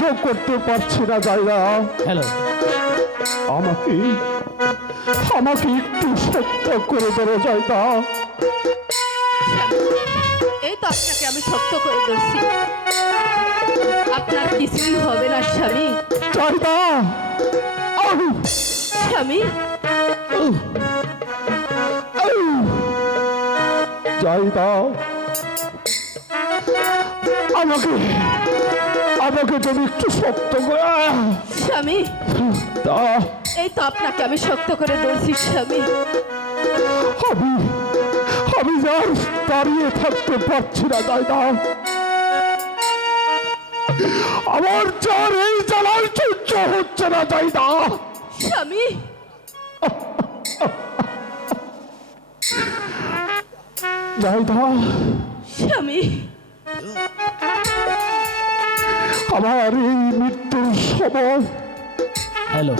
সহ্য করতে পারছি না জায়গা। হ্যালো, আমাকে আমাকে একটু সত্য করে দেবো জায়গা। এই তো আপনাকে আমি শক্ত করে ধরছি, আপনার কিছুই হবে না স্বামী। জায়গা স্বামী, জায়গা আমাকে আমাকে তুমি একটু শক্ত করে স্বামী, দাও। এই তো আপনাকে আমি শক্ত করে ধরছি স্বামী। আমি আমি আর দাঁড়িয়ে থাকতে পারছি না জায়গা। আমার যার এই জ্বালার সহ্য হচ্ছে না জায়গা। স্বামী, জায়গা স্বামী, আমার এই মৃত্যুর সময় হ্যালো,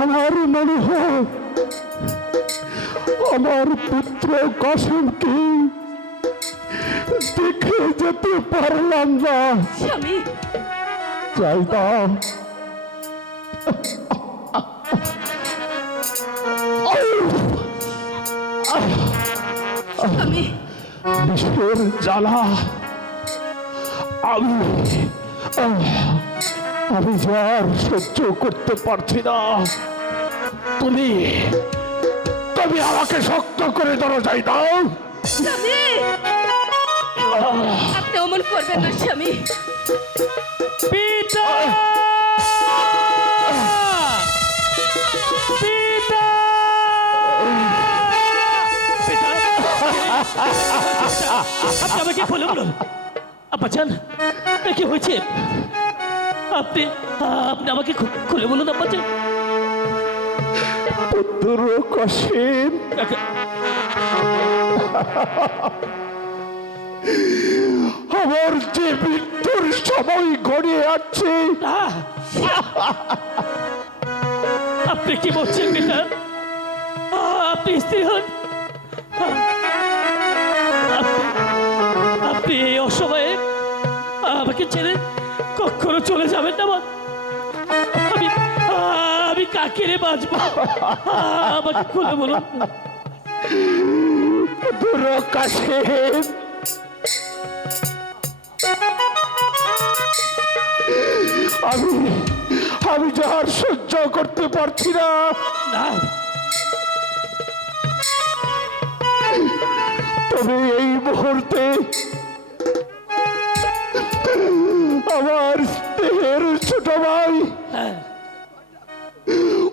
আমার মনে হয় আমার পুত্র কাসিমকে দেখে যেতে পারলাম না স্বামী, জায়গা। স্বামী, বিষের জ্বালা আমি আমি আর সহ্য করতে পারছি না। তুমি তুমি আমাকে শক্ত করে ধরো জায়গা। স্বামী, আপনি অমন করবেন না স্বামী। পিতা, পিতা, পিতা, আপনি আমাকে বলে বলুন, আব্বাজান কি হয়েছে? আপনি আপনি আমাকে খুলে বলুন আব্বাজান। পুত্র কাসিম, আমার যে মৃত্যুর সময় গড়িয়ে আসছে। আপনি কি বলছেন পিতা? আপনি স্থির হন। আপনি এই অসময়ে আমাকে ছেড়ে কখনো চলে যাবেন না। আমি আমি কাকে রে বাঁচবো? আমাকে খুলে বলুন। পুত্র কাসিম, আমি আমি যার সহ্য করতে পারছি না। না, তবে এই মুহূর্তে আমার স্নেহের ছোট ভাই হ্যাঁ,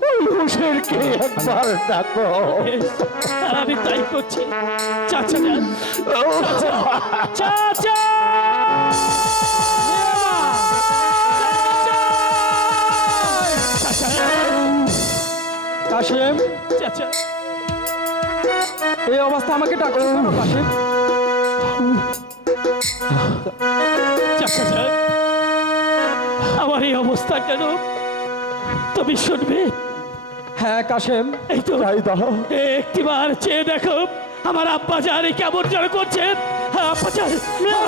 ওই হোসেনকে একবার ডাকো। আমি তাই করছি। চাচা যান, চাচা, কাসিম, চাচা, এই অবস্থা আমাকে ডাকছো কেন কাসিম? চাচা যান, আমার এই অবস্থা কেন তুমি শুনবে? হ্যাঁ কাসিম, এই তো জায়গা একটিবার চেয়ে দেখো আমার আব্বা জান কেমন যেন করছে। আব্বা জান,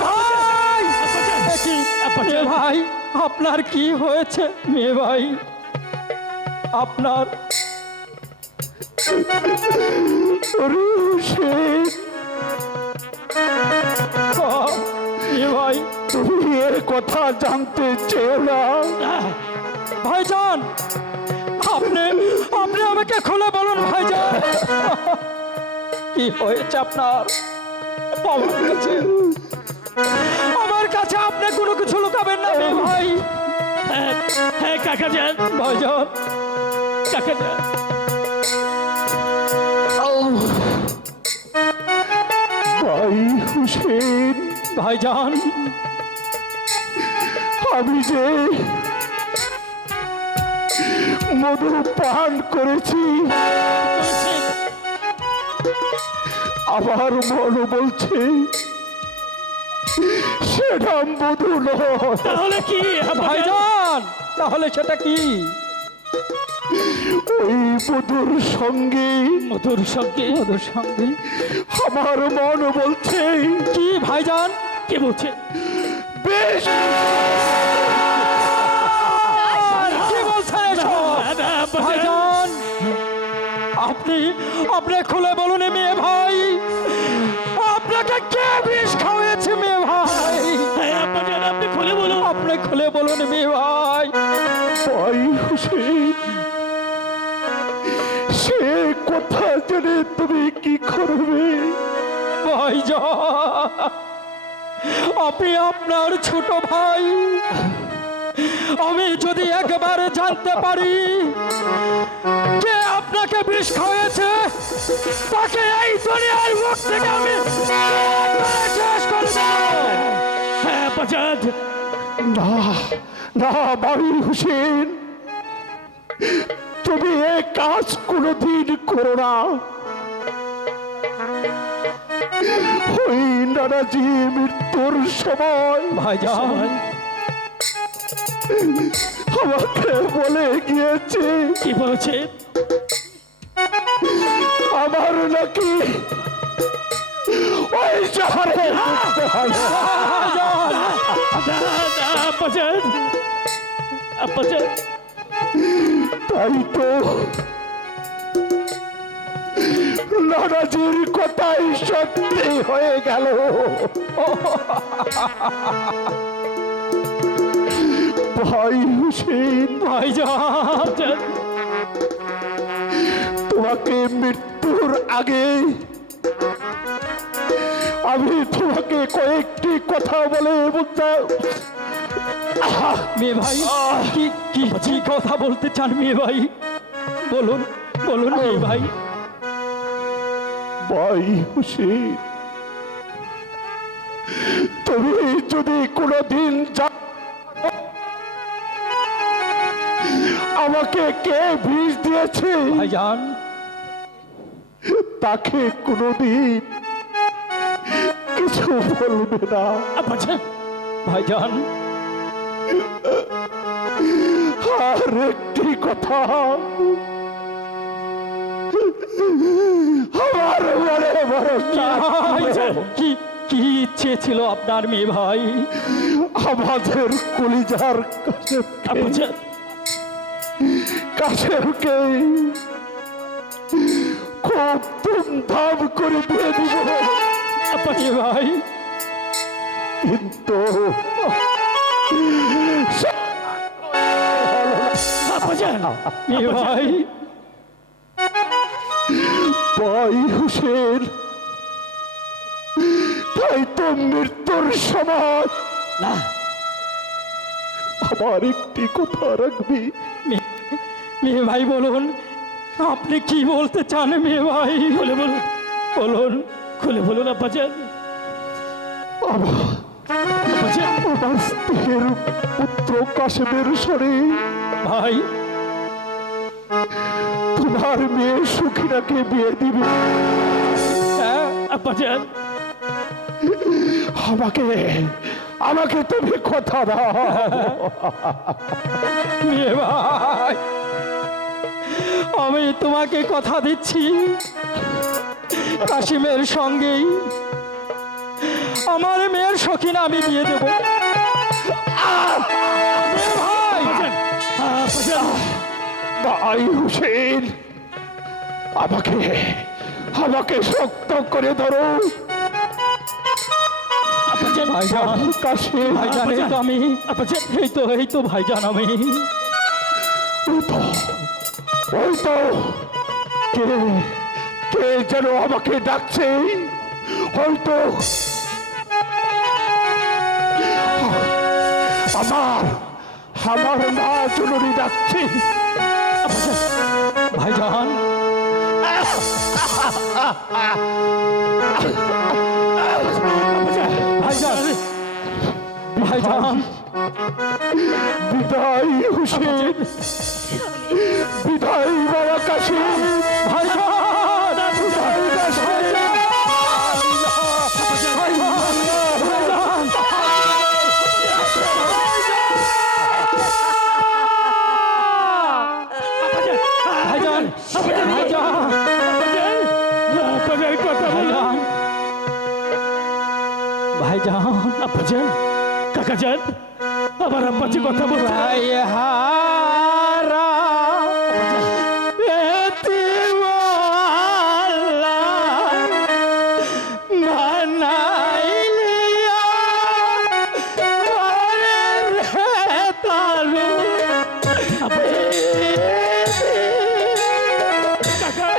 ভাই, আব্বা জান, আব্বা মেয়ে জান, ভাই, আপনার কি হয়েছে মেয়ে ভাই? আপনার হোসেন, মেয়ে ভাই, তুমি এর কথা জানতে চেও না। ভাইজান, আপনি আপনি আমাকে খুলে বলুন ভাইজান, কি হয়েছে আপনার? আমার কাছে আপনি কোনো কিছু লুকাবেন না মেয়ে ভাই। হ্যাঁ, হ্যাঁ কাকা যান, ভাইজান, কাকা যান, ভাই হোসেন, ভাইজান, আমি যে মধু পান করেছি আমার মন বলছে সেটা মধু নয়। তাহলে কি ভাইজান, তাহলে সেটা কি? ওই মধুর সঙ্গে মধুর সঙ্গে মধুর সঙ্গে আমার মন বলছে কি ভাইজান? কে বলছে? বেশ তুমি কি করবে? ভাইজান, আমি আপনার ছোট ভাই। আমি যদি একবারে জানতে পারি কে আপনাকে বিষ খাওয়াছে, তাকে এই দুনিয়ার মুখ থেকে আমি একবারে শেষ করে দেব। হ্যাঁ আব্বাজান, না না বাড়ির হোসেন, তুমি এ কাজ কোনোদিন করো না। ওই নানাজি মৃত্যুর সময় ভাইজান, আমাকে বলে গিয়েছে কি বলেছে? আমার নাকি ওই শহরে থাকতে হবে। আব্বাজান, আব্বাজান, তাই তো নানাজির কথাই সত্যি হয়ে গেল। ভাই হুসেন, ভাইজান, তোমাকে মৃত্যুর আগে আমি তোমাকে কয়েকটি কথা বলে বলতাম। মেয়ে ভাই, কি কি কি কথা বলতে চান মেয়ে ভাই? বলুন বলুন মেয়ে ভাই। ভাই হুসেন, তুমি যদি কোনোদিন আমাকে কে বিষ দিয়েছে ভাইজান, তাকে কোনোদিন কিছু বলবে না। আব্বাজান, ভাইজান, আর একটি কথা, আমার মনে ভরসা ছিল, কি কি ইচ্ছে ছিল আপনার মেয়ে ভাই? আমাদের কলিজার আব্বাজান, কাছেরকে খুব ধুমধাম করে দিয়ে দিব, মেয়ে ভাই, কিন্তু আব্বাজান, মেয়ে ভাই, ভাই হুসেন, তাই তো মৃত্যুর সময় না, আমার একটি কথা রাখবি। মেয়ে ভাই বলুন, আপনি কি বলতে চান মেয়ে ভাই? খুলে বলুন, বলুন। খুলে বলুন আব্বাজান। আব্বাজান, আমার স্ত্রীর পুত্র কাশেমের সরে ভাই, তোমার মেয়ে সুখিনাকে বিয়ে দিবে। হ্যাঁ, আব্বাজান, আমাকে আমাকে তুমি কথা দাও। মেয়ে ভাই, আমি তোমাকে কথা দিচ্ছি, কাশিমের সঙ্গেই আমার মেয়ের সখিনা আমি বিয়ে দেব। মেয়ে ভাই, আব্বাজান, আব্বাজান, ভাই হুসেন, আমাকে আমাকে শক্ত করে ধরো। আব্বাজান, ভাইজান, কাশিম, ভাইজান, এই তো আমি, এই তো ভাইজান আমি। ওই তো কে কে যেন আমাকে ডাকছে, হয়তো আমার আমার মা জননী ডাকছে। ভাইজান, ভাইজান, ভাইজান, বিদায় হুসেন, বিদায় বাবা কাশিম, ভাইজান, বিদায় কাশিম। ভাইজান, ভাইজান, আব্বাজান, কথা বলুন। ভাইজান, আব্বাজান, কাকাজান, আমার আব্বাজি কথা বলছে। ভাইহারা এতিওয়ালা বানাইলিয়া ঘরে রে তালু। কাকা,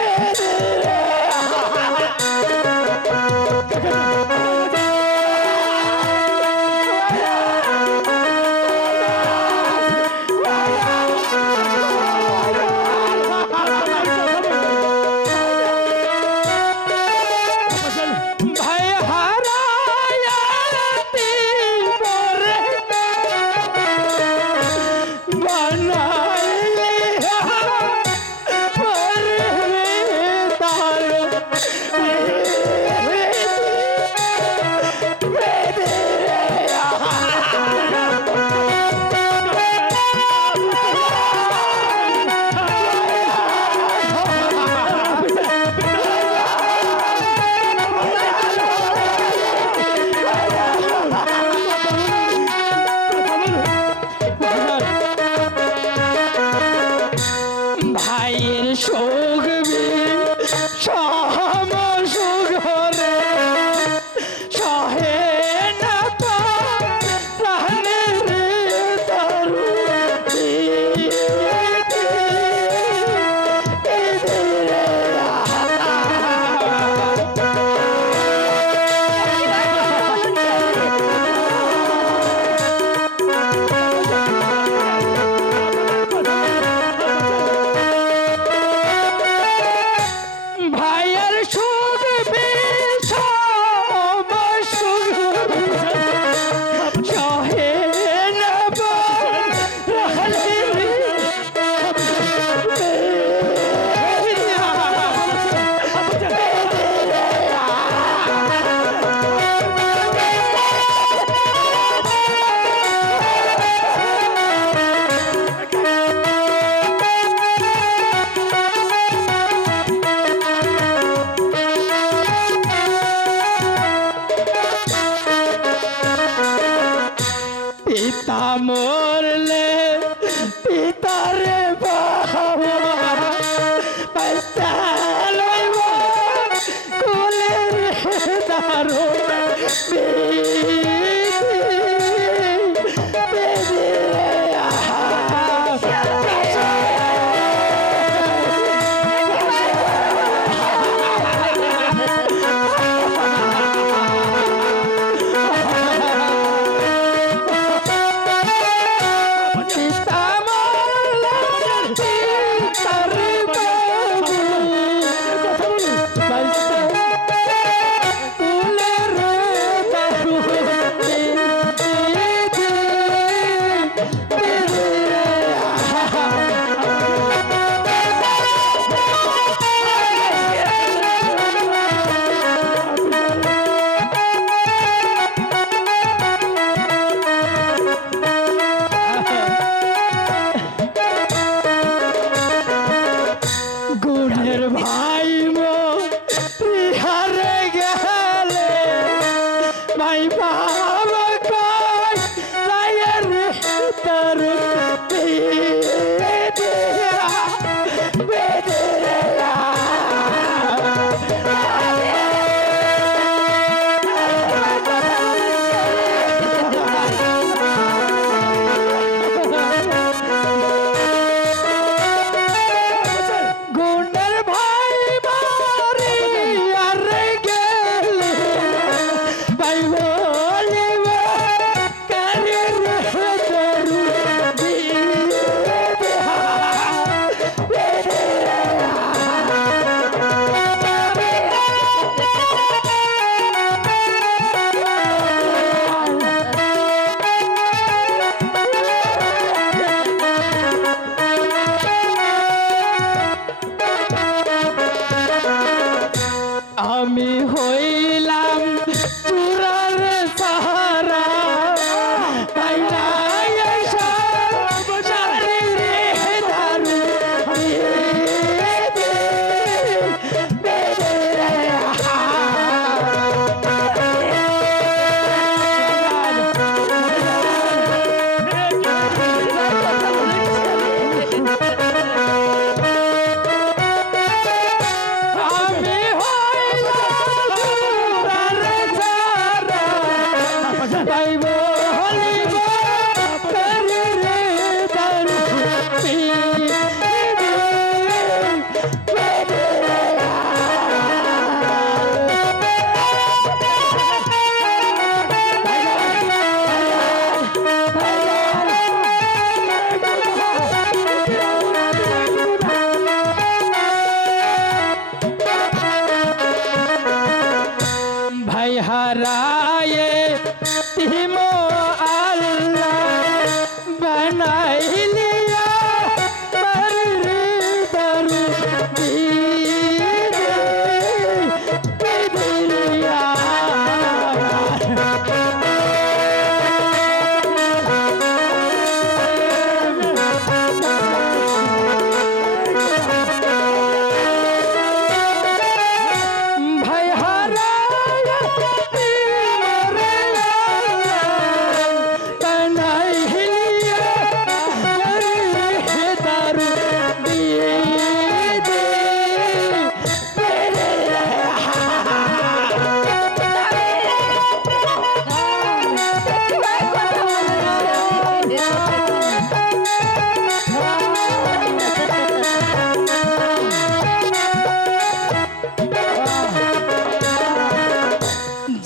মরলে পিতারে বাবা লইব কোলে রে দারো গুণের ভাই মো রিহারে গেলে মাই বাবা কই লাইয়ের তর গুণের ভাই মারি আর গেলে ভাই বলিব কারে দরু আমি হইলাম চূড়ার সাহারা পাইলা ভাই হারায়ে তিমো আল্লাহ বানাইলিয়া বাড়িরে দারু দিদিয়া ভাই হারা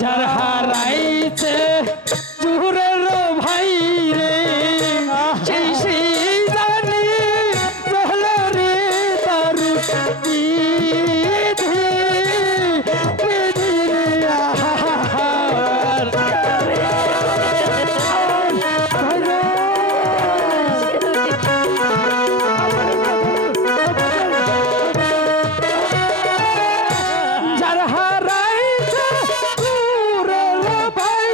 যার হারাইছে চুরের ভাই রে সেই সেই জানি চলে রে তারু যার হারাইছে চুরের ভাই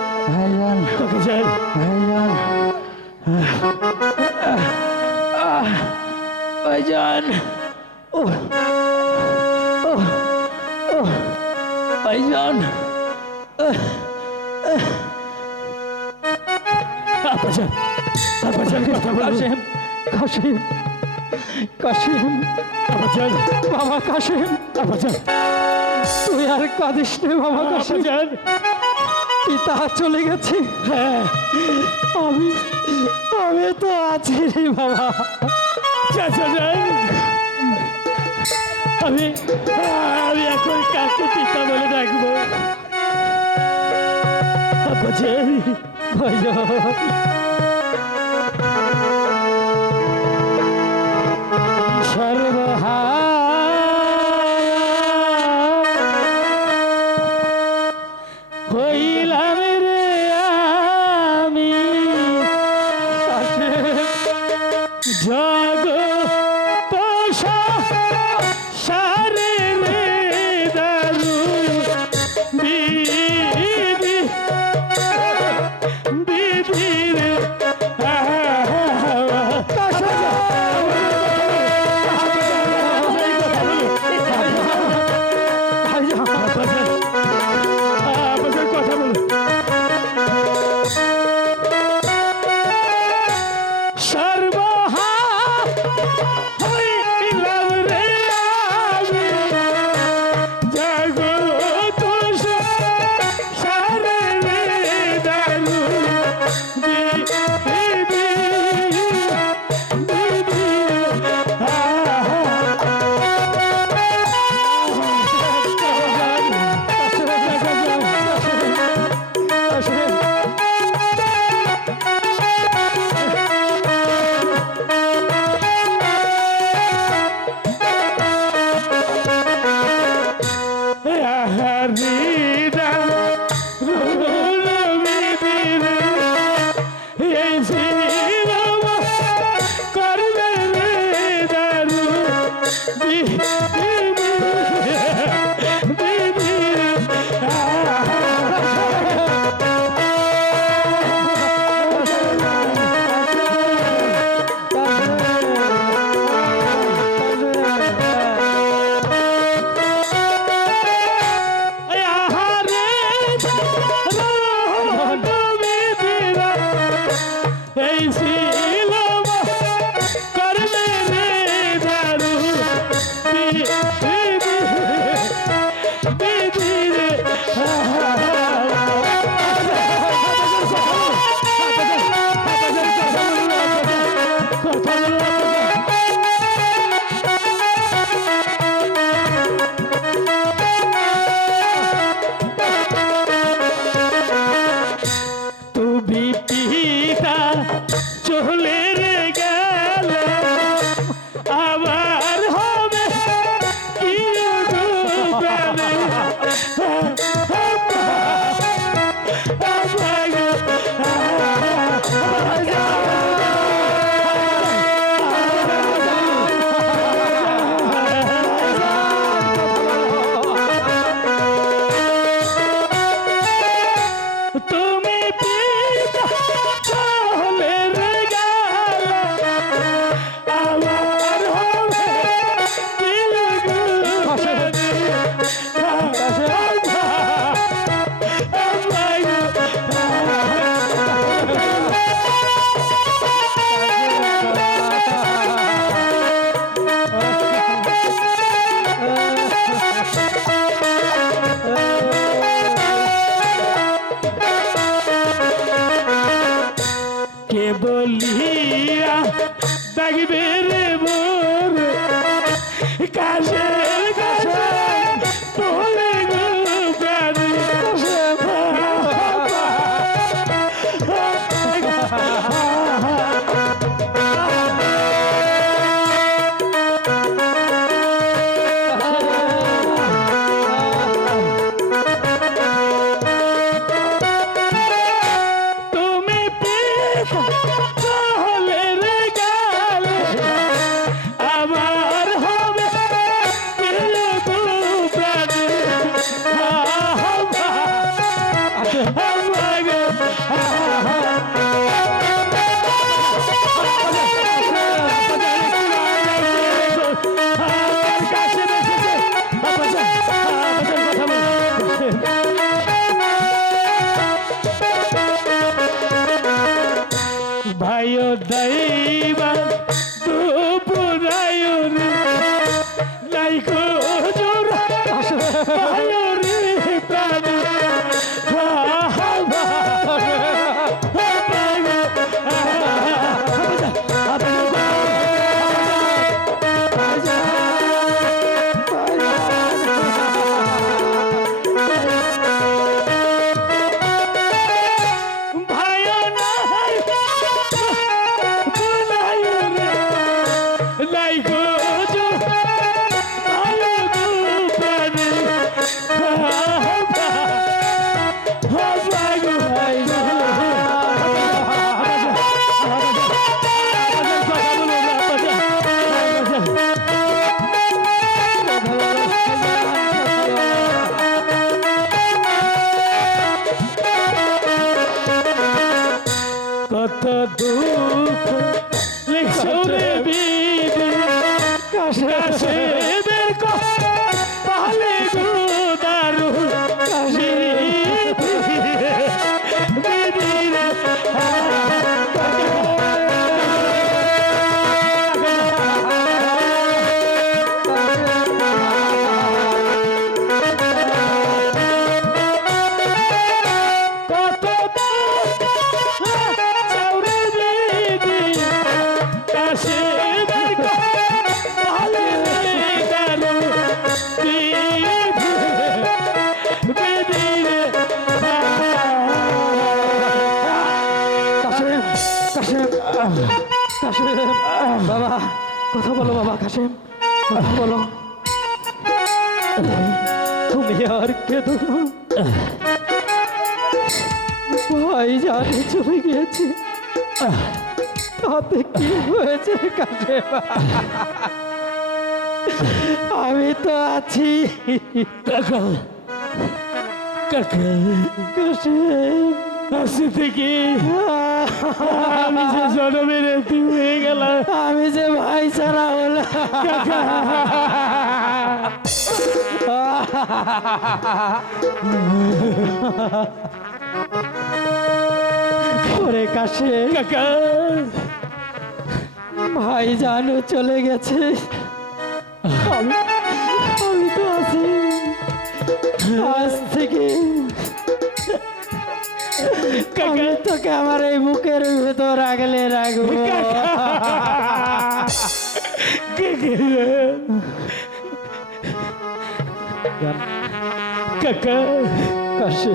ভাইজান কাকাজান ভাইজান ভাইজান ও ও ও ভাইজান আব্বাজান আব্বাজান কথা বলুন কাশিম কাশিম কাশিম আব্বাজান বাবা কাশিম আব্বাজান তুই আর কাঁদিস নে বাবা কাশিম আব্বাজান পিতা চলে গেছে হ্যাঁ আমি আমি তো আছি রে বাবা চাচা যান আমি আমি এখন কাকে পিতা বলে ডাকবো আব্বাজান ভাইজান হইলাম রে আমি জগৎ সারে রে দারু বিধি বিধি রে কথা বলো সর্বহা হইলাম রে আমি জগৎ সারে রে দারু বিধি বিধি হরিদা রুল বিদির এই শিরম করবে রে দারু বিধি বিধি এই শিলম করবে রে দারু বিধি বিধি রে কথা বলো তুমি পিতা চলে রে গেলে আবার হবে কি দুবারে তুমি পিতা চলে রে গেলে আবার হবে কি কে বলিয়া দেখবে রে মোর কাশের কাছে বলে গো প্রাণী তুমি পিতা চলে রে গেলে আবার হবে নাইবা দুপুরায়ুর নাইকো জোড়া আয়ুরে প্রাণ কত দুঃখ লিখছো রে বিধি কাশে বের কর পালে গুদারু কাশে বিধি রে বাবা কথা বলো বাবা, কাশেম কথা বলো। তুমি আর কেঁদো না, ভাই জানে চলে গিয়েছে, তাতে কি হয়েছে কাশেম? আমি তো আছি। কাকা কাকা কাশেম আসি থেকে আমি যে জনমের এতি হয়ে গেলাম, আমি যে ভাই ছাড়া হলাম। ওরে কাশে কাকা ভাই জানু চলে গেছে, আমি আমি তো আছি। আজ থেকে আমি তোকে আমার এই বুকের ভেতর রাখলে রাখবো। কাকা কাশে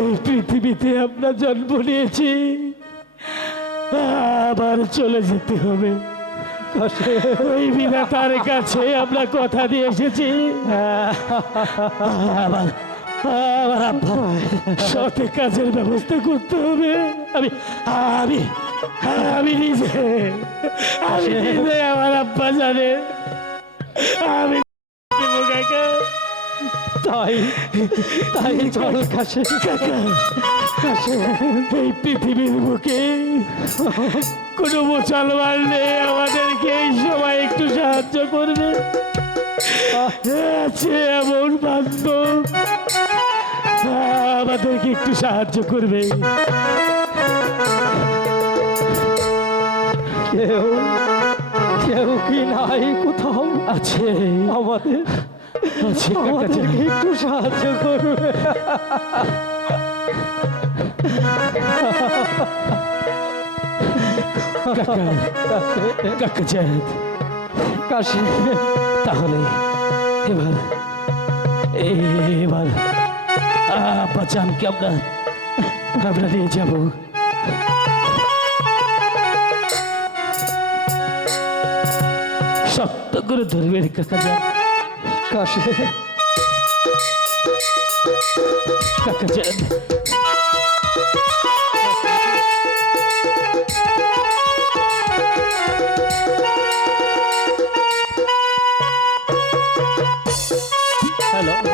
এই পৃথিবীতে আপনার জন্ম নিয়েছি, আবার চলে যেতে হবে। কাশে ওই বিধাতার কাছে আমরা কথা দিয়ে এসেছি, আবার আবার আব্বার সাথে কাজের ব্যবস্থা করতে হবে। আমি আমি আমি নিজে আমার আব্বা জানে আমি কাকা। তাই তাই চল কাশে কাকা কাছে এই পৃথিবীর বুকে কোনো মুসলমান নেই আমাদেরকে এই সময় একটু সাহায্য করবে। আছে এমন বান্ধব আমাদেরকে একটু সাহায্য করবে। কেউ কেউ কি নাই কোথাও আছে আমাদের আছে কাকা আমাদেরকে একটু সাহায্য করবে। কাকা কাকা জাহেদ কাশি তাহলে এবার এবার বাচ্চানকে আমরা নিয়ে যাব। শক্ত করে ধরবেন কাকা যান। কাশি কাকা যান হ্যালো